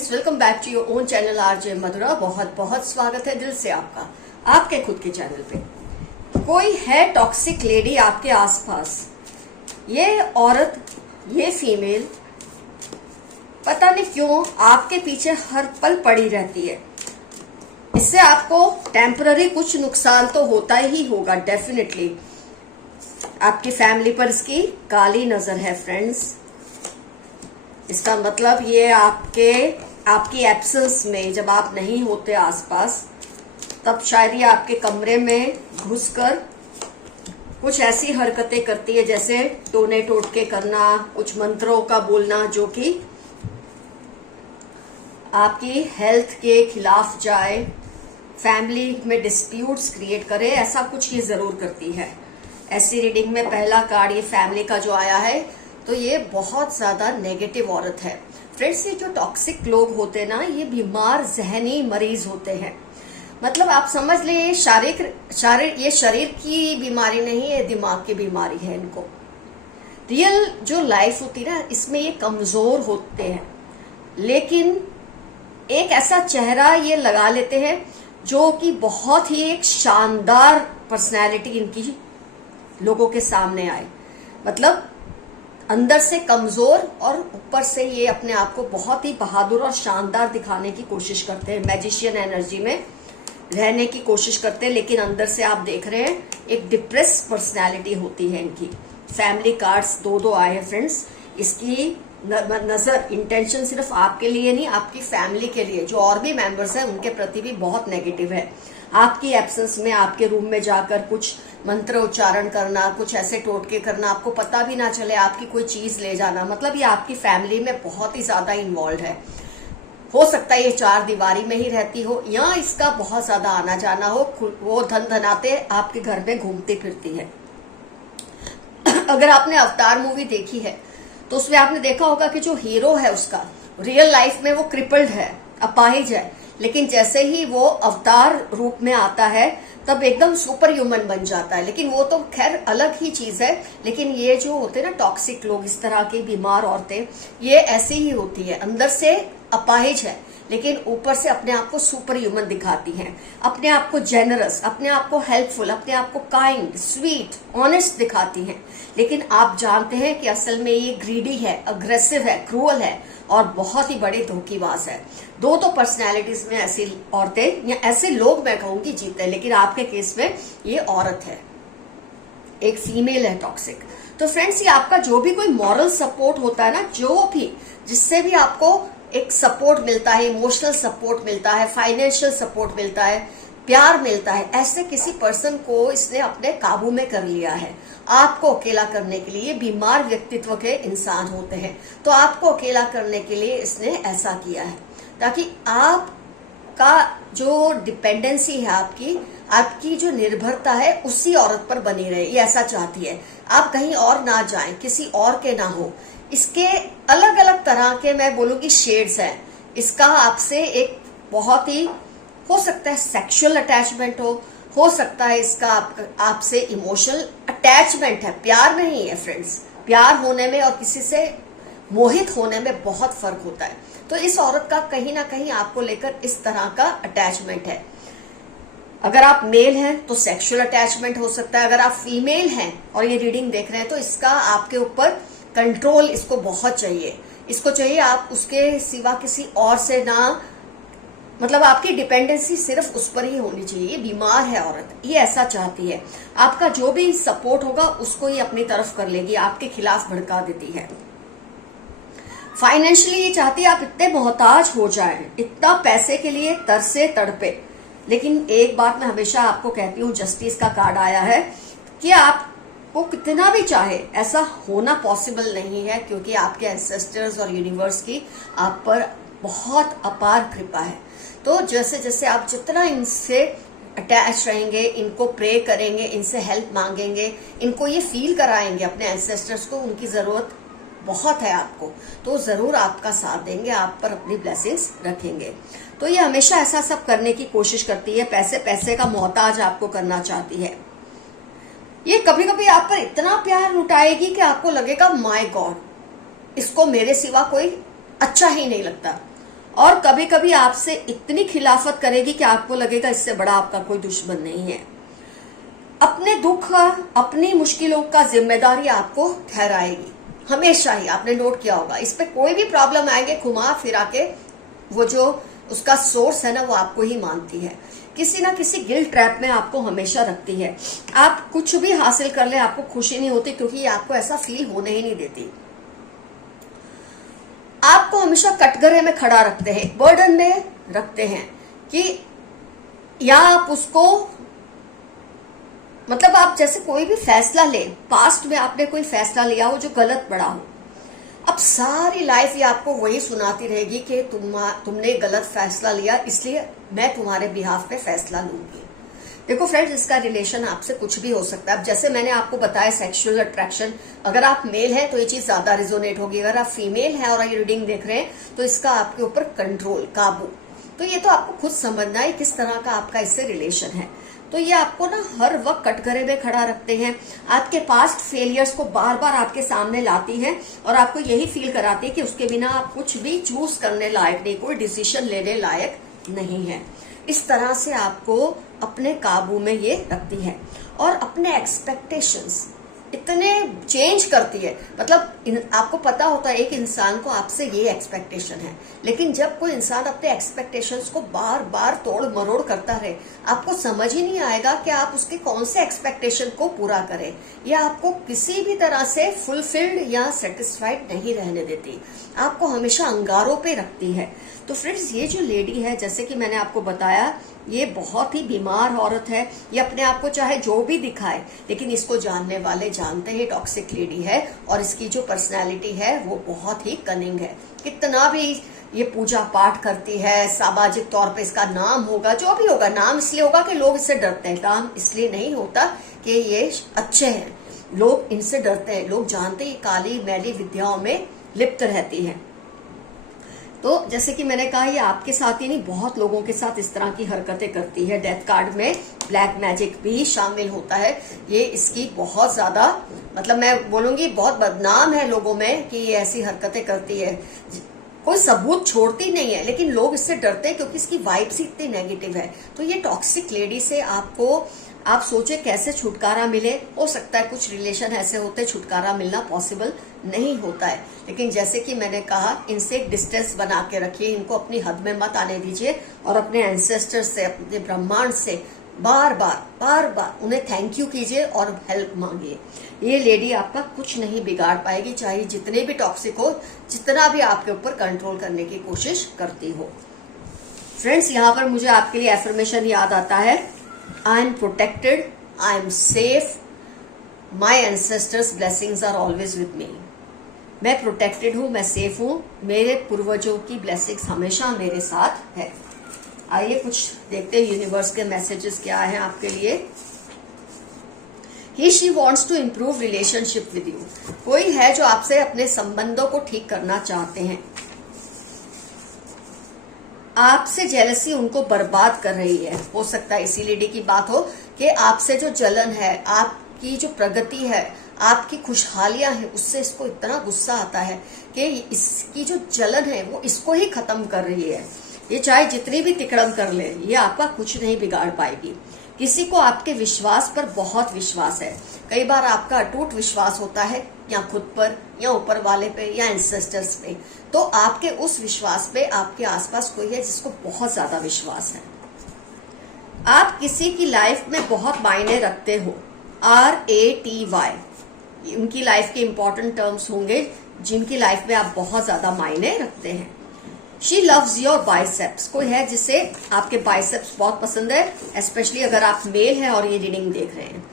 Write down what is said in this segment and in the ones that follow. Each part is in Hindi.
Friends, welcome back to your own channel RJ Madhura. बहुत बहुत स्वागत है दिल से आपका आपके खुद के चैनल पे। कोई है टॉक्सिक लेडी आपके आसपास, ये औरत, ये फीमेल पता नहीं क्यों आपके पीछे हर पल पड़ी रहती है। इससे आपको टेम्पररी कुछ नुकसान तो होता ही होगा डेफिनेटली। आपकी फैमिली पर इसकी काली नजर है फ्रेंड्स। इसका मतलब ये आपकी एब्सेंस में, जब आप नहीं होते आसपास, तब शायद ये आपके कमरे में घुसकर कुछ ऐसी हरकतें करती है जैसे टोने टोटके करना, कुछ मंत्रों का बोलना जो कि आपकी हेल्थ के खिलाफ जाए, फैमिली में डिस्प्यूट्स क्रिएट करे, ऐसा कुछ ये जरूर करती है। ऐसी रीडिंग में पहला कार्ड ये फैमिली का जो आया है, तो ये बहुत ज्यादा नेगेटिव औरत है फ्रेंड्स। ये जो टॉक्सिक लोग होते हैं ना, ये बीमार जहनी मरीज होते हैं। मतलब आप समझ ले, ये शरीर की बीमारी नहीं है, दिमाग की बीमारी है इनको। रियल जो लाइफ होती है ना, इसमें ये कमजोर होते हैं, लेकिन एक ऐसा चेहरा ये लगा लेते हैं जो कि बहुत ही एक शानदार पर्सनैलिटी इनकी लोगों के सामने आए। मतलब अंदर से कमजोर और ऊपर से ये अपने आप को बहुत ही बहादुर और शानदार दिखाने की कोशिश करते हैं, मैजिशियन एनर्जी में रहने की कोशिश करते हैं, लेकिन अंदर से आप देख रहे हैं एक डिप्रेस पर्सनैलिटी होती है इनकी। फैमिली कार्ड्स दो आए हैं फ्रेंड्स। इसकी नजर, इंटेंशन सिर्फ आपके लिए नहीं, आपकी फैमिली के लिए, जो और भी मेंबर्स हैं उनके प्रति भी बहुत नेगेटिव है। आपकी एब्सेंस में आपके रूम में जाकर कुछ मंत्र उच्चारण करना, कुछ ऐसे टोटके करना, आपको पता भी ना चले, आपकी कोई चीज ले जाना, मतलब ये आपकी फैमिली में बहुत ही ज्यादा इन्वॉल्व है। हो सकता है ये चार दीवारी में ही रहती हो, या इसका बहुत ज्यादा आना जाना हो, वो धन धनाते आपके घर में घूमती फिरती है। अगर आपने अवतार मूवी देखी है तो उसमें आपने देखा होगा कि जो हीरो है उसका रियल लाइफ में वो क्रिपल्ड है, अपाहिज है, लेकिन जैसे ही वो अवतार रूप में आता है तब एकदम सुपर ह्यूमन बन जाता है। लेकिन वो तो खैर अलग ही चीज है। लेकिन ये जो होते हैं ना टॉक्सिक लोग, इस तरह की बीमार औरतें, ये ऐसी ही होती है। अंदर से अपाहिज है लेकिन ऊपर से अपने आप को सुपर ह्यूमन दिखाती हैं, अपने आप को जेनरस, अपने आप को हेल्पफुल, अपने आप को काइंड, स्वीट, ऑनेस्ट दिखाती हैं। लेकिन आप जानते हैं कि असल में ये ग्रीडी है, अग्रेसिव है, क्रूअल है और बहुत ही बड़े धोखेबाज है। दो तो पर्सनैलिटीज में ऐसी औरतें या ऐसे लोग मैं कहूंगी जीते हैं, लेकिन आपके केस में ये औरत है, एक फीमेल है टॉक्सिक। तो फ्रेंड्स, ये आपका जो भी कोई मॉरल सपोर्ट होता है ना, जो भी जिससे भी आपको एक सपोर्ट मिलता है, इमोशनल सपोर्ट मिलता है, फाइनेंशियल सपोर्ट मिलता है, प्यार मिलता है, ऐसे किसी पर्सन को इसने अपने काबू में कर लिया है। आपको अकेला करने के लिए, बीमार व्यक्तित्व के इंसान होते हैं, तो आपको अकेला करने के लिए इसने ऐसा किया है ताकि आपका जो डिपेंडेंसी है, आपकी जो निर्भरता है उसी औरत पर बनी रहे। ये ऐसा चाहती है आप कहीं और ना जाएं, किसी और के ना हो। इसके अलग अलग तरह के, मैं बोलूंगी, शेड्स हैं। इसका आपसे एक बहुत ही, हो सकता है सेक्सुअल अटैचमेंट हो सकता है इसका आपसे इमोशनल अटैचमेंट है, प्यार नहीं है फ्रेंड्स। प्यार होने में और किसी से मोहित होने में बहुत फर्क होता है। तो इस औरत का कहीं ना कहीं आपको लेकर इस तरह का अटैचमेंट है। अगर आप मेल हैं तो सेक्सुअल अटैचमेंट हो सकता है। अगर आप फीमेल हैं और ये रीडिंग देख रहे हैं तो इसका आपके ऊपर कंट्रोल इसको बहुत चाहिए। इसको चाहिए आप उसके सिवा किसी और से ना, मतलब आपकी डिपेंडेंसी सिर्फ उस पर ही होनी चाहिए। ये बीमार है औरत, ये ऐसा चाहती है। आपका जो भी सपोर्ट होगा उसको ये अपनी तरफ कर लेगी, आपके खिलाफ भड़का देती है। फाइनेंशियली ये चाहती है आप इतने मोहताज हो जाएं, इतना पैसे के लिए तरसे तड़पे। लेकिन एक बात मैं हमेशा आपको कहती हूँ, जस्टिस का कार्ड आया है कि आपको कितना भी चाहे, ऐसा होना पॉसिबल नहीं है, क्योंकि आपके एंसेस्टर्स और यूनिवर्स की आप पर बहुत अपार कृपा है। तो जैसे जैसे आप जितना इनसे अटैच रहेंगे, इनको प्रे करेंगे, इनसे हेल्प मांगेंगे, इनको ये फील कराएंगे, अपने एंसेस्टर्स को उनकी जरूरत बहुत है आपको, तो जरूर आपका साथ देंगे, आप पर अपनी ब्लेसिंग्स रखेंगे। तो ये हमेशा ऐसा सब करने की कोशिश करती है, पैसे का मोहताज आपको करना चाहती है। ये कभी कभी आप पर इतना प्यार लुटाएगी कि आपको लगेगा माय गॉड, इसको मेरे सिवा कोई अच्छा ही नहीं लगता। और कभी कभी आपसे इतनी खिलाफत करेगी कि आपको लगेगा इससे बड़ा आपका कोई दुश्मन नहीं है। अपने दुख, अपनी मुश्किलों का जिम्मेदारी आपको ठहराएगी हमेशा ही। आपने नोट किया होगा, इस पे कोई भी प्रॉब्लम आएंगे घुमा फिरा के वो जो उसका सोर्स है ना, वो आपको ही मानती है। किसी ना किसी गिल्ट ट्रैप में आपको हमेशा रखती है। आप कुछ भी हासिल कर ले आपको खुशी नहीं होती, क्योंकि ये आपको ऐसा फील होने ही नहीं देती। आपको हमेशा कटघरे में खड़ा रखते हैं, बर्डन में रखते हैं कि या आप उसको, मतलब आप जैसे कोई भी फैसला ले, पास्ट में आपने कोई फैसला लिया हो जो गलत पड़ा हो, अब सारी लाइफ ये आपको वही सुनाती रहेगी कि तुमने गलत फैसला लिया, इसलिए मैं तुम्हारे बिहाफ पे फैसला लूंगी। देखो फ्रेंड्स, इसका रिलेशन आपसे कुछ भी हो सकता है। अब जैसे मैंने आपको बताया सेक्सुअल अट्रैक्शन, अगर आप मेल हैं तो ये चीज ज्यादा रिजोनेट होगी। अगर आप फीमेल हैं और ये रीडिंग देख रहे हैं तो इसका आपके ऊपर कंट्रोल, काबू, तो ये तो आपको खुद समझना है किस तरह का आपका इससे रिलेशन है। तो ये आपको ना हर वक्त कटघरे में खड़ा रखते हैं, आपके पास्ट फेलियर्स को बार बार आपके सामने लाती है और आपको यही फील कराती है कि उसके बिना आप कुछ भी चूज करने लायक नहीं, कोई डिसीजन लेने लायक नहीं है। इस तरह से आपको अपने काबू में ये रखती है और अपने एक्सपेक्टेशंस इतने चेंज करती है। मतलब आपको पता होता है एक इंसान को आपसे ये एक्सपेक्टेशन है, लेकिन जब कोई इंसान अपने एक्सपेक्टेशंस को बार बार तोड़ मरोड़ करता रहे, आपको समझ ही नहीं आएगा कि आप उसके कौन से एक्सपेक्टेशन को पूरा करें। या आपको किसी भी तरह से फुलफिल्ड या सेटिस्फाइड नहीं रहने देती, आपको हमेशा अंगारों पे रखती है। तो फ्रेंड्स, ये जो लेडी है, जैसे कि मैंने आपको बताया, ये बहुत ही बीमार औरत है। ये अपने आप को चाहे जो भी दिखाए, लेकिन इसको जानने वाले जानते हैं टॉक्सिक लेडी है। और इसकी जो पर्सनालिटी है वो बहुत ही कनिंग है। कितना भी ये पूजा पाठ करती है, सामाजिक तौर पे इसका नाम होगा, जो भी होगा, नाम इसलिए होगा कि लोग इससे डरते हैं। काम इसलिए नहीं होता कि ये अच्छे हैं, लोग इनसे डरते हैं। लोग जानते हैं काली मैली विद्याओं में लिप्त रहती है। तो जैसे कि मैंने कहा, ये आपके साथ ही नहीं, बहुत लोगों के साथ इस तरह की हरकतें करती है। डेथ कार्ड में ब्लैक मैजिक भी शामिल होता है। ये इसकी बहुत ज्यादा, मतलब मैं बोलूंगी बहुत बदनाम है लोगों में कि ये ऐसी हरकतें करती है। कोई सबूत छोड़ती नहीं है, लेकिन लोग इससे डरते हैं क्योंकि इसकी वाइब्स इतनी नेगेटिव है। तो ये टॉक्सिक लेडी से आपको, आप सोचे कैसे छुटकारा मिले। हो सकता है कुछ रिलेशन ऐसे होते हैं छुटकारा मिलना पॉसिबल नहीं होता है, लेकिन जैसे कि मैंने कहा, इनसे एक डिस्टेंस बना के रखिए, इनको अपनी हद में मत आने दीजिए और अपने एंसेस्टर्स से, अपने ब्रह्मांड से बार बार उन्हें थैंक यू कीजिए और हेल्प मांगिए। ये लेडी आपका कुछ नहीं बिगाड़ पाएगी, चाहे जितने भी टॉक्सिक हो, जितना भी आपके ऊपर कंट्रोल करने की कोशिश करती हो। फ्रेंड्स, यहाँ पर मुझे आपके लिए एफर्मेशन याद आता है, I am protected, I am safe, my ancestors blessings are always with me. मैं प्रोटेक्टेड हूं, मैं सेफ हूं, मेरे पूर्वजों की ब्लेसिंग्स हमेशा मेरे साथ है। आइए कुछ देखते हैं यूनिवर्स के मैसेजेस क्या हैं आपके लिए। He she wants to improve relationship with you. कोई है जो आपसे अपने संबंधों को ठीक करना चाहते हैं। आपसे जेलसी उनको बर्बाद कर रही है। हो सकता है इसी लेडी की बात हो कि आपसे जो जलन है, आपकी जो प्रगति है, आपकी खुशहालियां हैं, उससे इसको इतना गुस्सा आता है कि इसकी जो जलन है वो इसको ही खत्म कर रही है। ये चाहे जितनी भी तिकड़म कर ले, ये आपका कुछ नहीं बिगाड़ पाएगी। किसी को आपके विश्वास पर बहुत विश्वास है। कई बार आपका अटूट विश्वास होता है, या खुद पर, या ऊपर वाले पे, या एंसेस्टर्स पे। तो आपके उस विश्वास पे आपके आसपास कोई है जिसको बहुत ज्यादा विश्वास है। आप किसी की लाइफ में बहुत मायने रखते हो। RATY, उनकी लाइफ के इंपॉर्टेंट टर्म्स होंगे जिनकी लाइफ में आप बहुत ज्यादा मायने रखते हैं। She loves your biceps. कोई है जिसे आपके बाइसेप्स बहुत पसंद है, स्पेशली अगर आप मेल हैं और ये रीडिंग देख रहे हैं।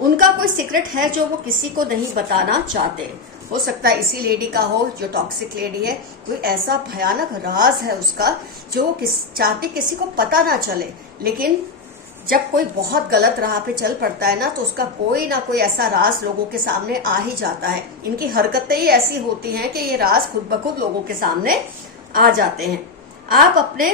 उनका कोई सीक्रेट है जो वो किसी को नहीं बताना चाहते। हो सकता है इसी लेडी का हो जो टॉक्सिक लेडी है। कोई ऐसा भयानक राज है उसका जो चाहती किसी को पता ना चले, लेकिन जब कोई बहुत गलत राह पे चल पड़ता है ना, तो उसका कोई ना कोई ऐसा राज लोगों के सामने आ ही जाता है। इनकी हरकतें ही ऐसी होती हैं कि ये राज खुद ब खुद लोगों के सामने आ जाते हैं। आप अपने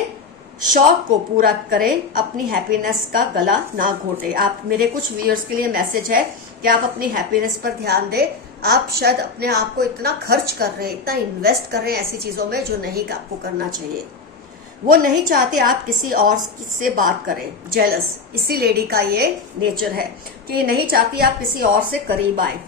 शौक को पूरा करें, अपनी हैप्पीनेस का गला ना घोटे। आप, मेरे कुछ व्यूअर्स के लिए मैसेज है कि आप अपनी हैप्पीनेस पर ध्यान दें, आप शायद अपने आप को इतना खर्च कर रहे हैं, इतना इन्वेस्ट कर रहे हैं ऐसी चीजों में जो नहीं आपको करना चाहिए। वो नहीं चाहते आप किसी और से बात करें, जेलस, इसी लेडी का ये नेचर है कि ये नहीं चाहती आप किसी और से करीब आए।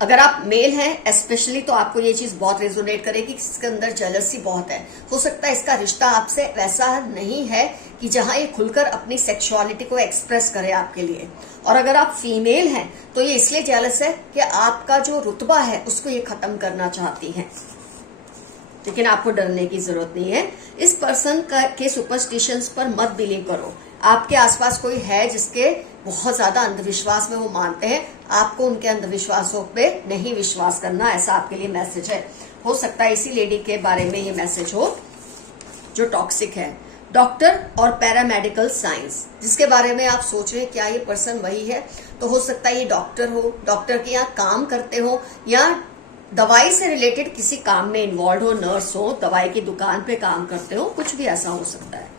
अगर आप मेल हैं स्पेशली तो आपको ये चीज बहुत रेजोनेट करेगी, इसके अंदर जेलसी बहुत है। हो सकता है इसका रिश्ता आपसे वैसा नहीं है कि जहां ये खुलकर अपनी सेक्सुअलिटी को एक्सप्रेस करे आपके लिए। और अगर आप फीमेल हैं तो ये इसलिए जेलस है कि आपका जो रुतबा है उसको ये खत्म करना चाहती हैं। लेकिन आपको डरने की जरूरत नहीं है। इस पर्सन के सुपरस्टिशंस पर मत बिलीव करो। आपके आसपास कोई है जिसके बहुत ज्यादा अंधविश्वास में वो मानते हैं, आपको उनके अंधविश्वासों पे नहीं विश्वास करना, ऐसा आपके लिए मैसेज है। हो सकता है इसी लेडी के बारे में ये मैसेज हो जो टॉक्सिक है। डॉक्टर और पैरामेडिकल साइंस, जिसके बारे में आप सोच रहे हैं क्या ये पर्सन वही है, तो हो सकता है ये डॉक्टर हो, डॉक्टर के यहाँ काम करते हो या दवाई से रिलेटेड किसी काम में इन्वॉल्व हो, नर्स हो, दवाई की दुकान पे काम करते हो, कुछ भी ऐसा हो सकता है।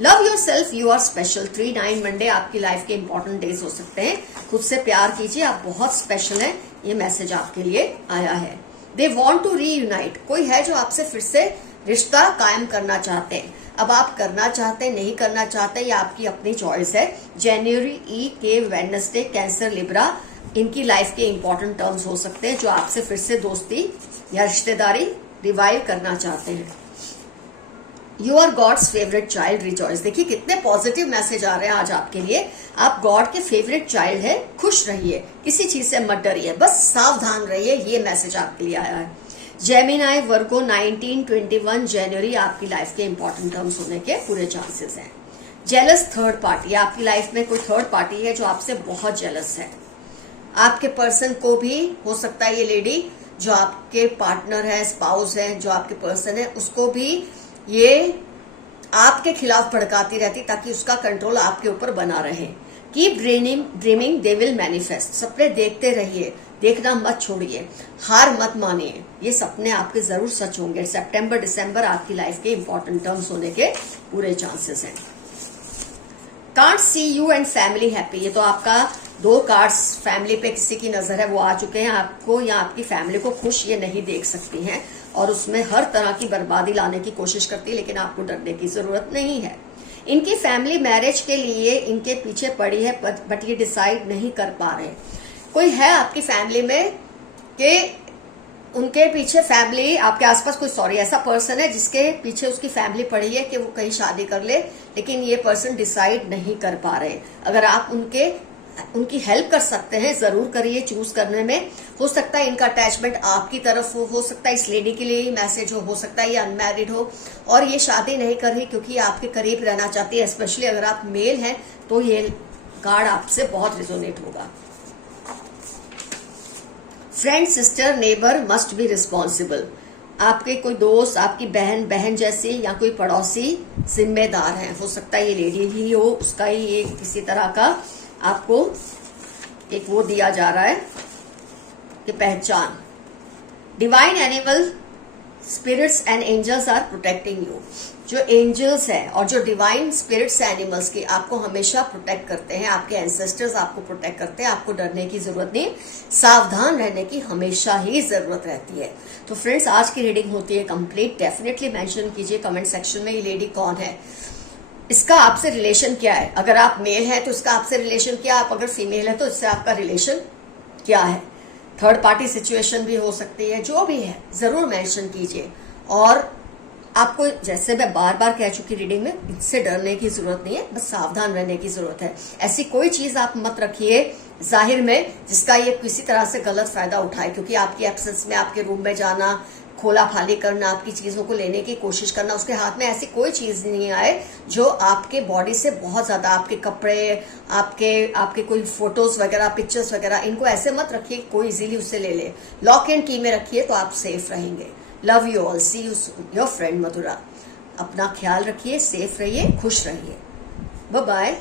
Love yourself, you are special. 3-9 Monday आपकी लाइफ के इंपॉर्टेंट डेज हो सकते हैं। खुद से प्यार कीजिए, आप बहुत स्पेशल हैं, ये मैसेज आपके लिए आया है। दे वॉन्ट टू रीयूनाइट, कोई है जो आपसे फिर से रिश्ता कायम करना चाहते हैं। अब आप करना चाहते हैं नहीं करना चाहते, ये आपकी अपनी चॉइस है। जनवरी ई के वेडनेसडे, कैंसर, लिब्रा, इनकी लाइफ के इंपॉर्टेंट टर्म्स हो सकते हैं जो आपसे फिर से दोस्ती या रिश्तेदारी रिवाइव करना चाहते हैं। You are god's favourite child, rejoice. देखिए कितने पॉजिटिव मैसेज आ रहे हैं आज आपके लिए। आप गॉड के फेवरेट चाइल्ड है, खुश रहिए, किसी चीज से मत डरिए, बस सावधान रहिए, ये मैसेज आपके लिए आया है। जेमिनाई, वर्गो, 19-21 जनवरी आपकी लाइफ के इंपॉर्टेंट टर्म्स होने के पूरे चांसेस हैं। जेलस थर्ड पार्टी, आपकी लाइफ में कोई थर्ड पार्टी है जो आपसे बहुत जेलस है। आपके पर्सन को भी हो सकता है ये लेडी जो आपके पार्टनर है, स्पाउस है, जो आपके पर्सन है, उसको भी ये आपके खिलाफ भड़काती रहती ताकि उसका कंट्रोल आपके ऊपर बना रहे। Keep dreaming they will manifest, सपने देखते रहिए, देखना मत छोड़िए, हार मत मानिए, ये सपने आपके जरूर सच होंगे। सितंबर दिसंबर आपकी लाइफ के इंपॉर्टेंट टर्म्स होने के पूरे चांसेस हैं। Can't see you and family happy, ये तो आपका 2 कार्ड्स फैमिली पे किसी की नजर है वो आ चुके हैं। आपको या आपकी फैमिली को खुश ये नहीं देख सकती हैं और उसमें हर तरह की बर्बादी लाने की कोशिश करती है, लेकिन आपको डरने की जरूरत नहीं है। इनकी फैमिली मैरिज के लिए इनके पीछे पड़ी है बट ये डिसाइड नहीं कर पा रहे। कोई है आपकी फैमिली में कि उनके पीछे फैमिली, आपके आसपास कोई ऐसा पर्सन है जिसके पीछे उसकी फैमिली पड़ी है कि वो कहीं शादी कर ले, लेकिन ये पर्सन डिसाइड नहीं कर पा रहे। अगर आप उनकी हेल्प कर सकते हैं जरूर करिए चूज करने में। हो सकता है इनका अटैचमेंट आपकी तरफ हो सकता है इस लेडी के लिए ही मैसेज हो सकता है ये अनमैरिड हो और ये शादी नहीं कर रही क्योंकि आपके करीब रहना चाहती है। स्पेशली अगर आप मेल हैं तो ये कार्ड आपसे बहुत रिजोनेट होगा। Friend, sister, neighbour must be responsible, आपके कोई दोस्त, आपकी बहन जैसी या कोई पड़ोसी जिम्मेदार है। हो सकता है ये लेडी ही हो, उसका ही ये किसी तरह का आपको एक वो दिया जा रहा है कि पहचान। Divine animal spirits and angels are protecting you, जो एंजल्स हैं और जो डिवाइन स्पिरिट्स एनिमल्स की आपको हमेशा प्रोटेक्ट करते हैं, आपके एंसेस्टर्स आपको प्रोटेक्ट करते हैं। आपको डरने की जरूरत नहीं, सावधान रहने की हमेशा ही जरूरत रहती है। तो फ्रेंड्स, आज की रीडिंग होती है कंप्लीट। डेफिनेटली मेंशन कीजिए कमेंट सेक्शन में ये लेडी कौन है, इसका आपसे रिलेशन क्या है। अगर आप मेल हैं तो इसका आपसे रिलेशन क्या, आप अगर फीमेल है तो इससे आपका रिलेशन क्या है। थर्ड पार्टी सिचुएशन भी हो सकती है, जो भी है जरूर मेंशन कीजिए। और आपको, जैसे मैं बार बार कह चुकी रीडिंग में, इससे डरने की जरूरत नहीं है, बस सावधान रहने की जरूरत है। ऐसी कोई चीज आप मत रखिए जाहिर में जिसका ये किसी तरह से गलत फायदा उठाए, क्योंकि आपकी एब्सेंस में आपके रूम में जाना, खोला फाली करना, आपकी चीजों को लेने की कोशिश करना, उसके हाथ में ऐसी कोई चीज नहीं आए जो आपके बॉडी से बहुत ज्यादा, आपके कपड़े, आपके कोई फोटोज वगैरह, पिक्चर्स वगैरह, इनको ऐसे मत रखिए कोई इजीली उससे ले ले। लॉक एंड की में रखिए तो आप सेफ रहेंगे। Love you all, see you soon, your friend Madhura. अपना ख्याल रखिए, सेफ रहिए, खुश रहिए। Bye bye.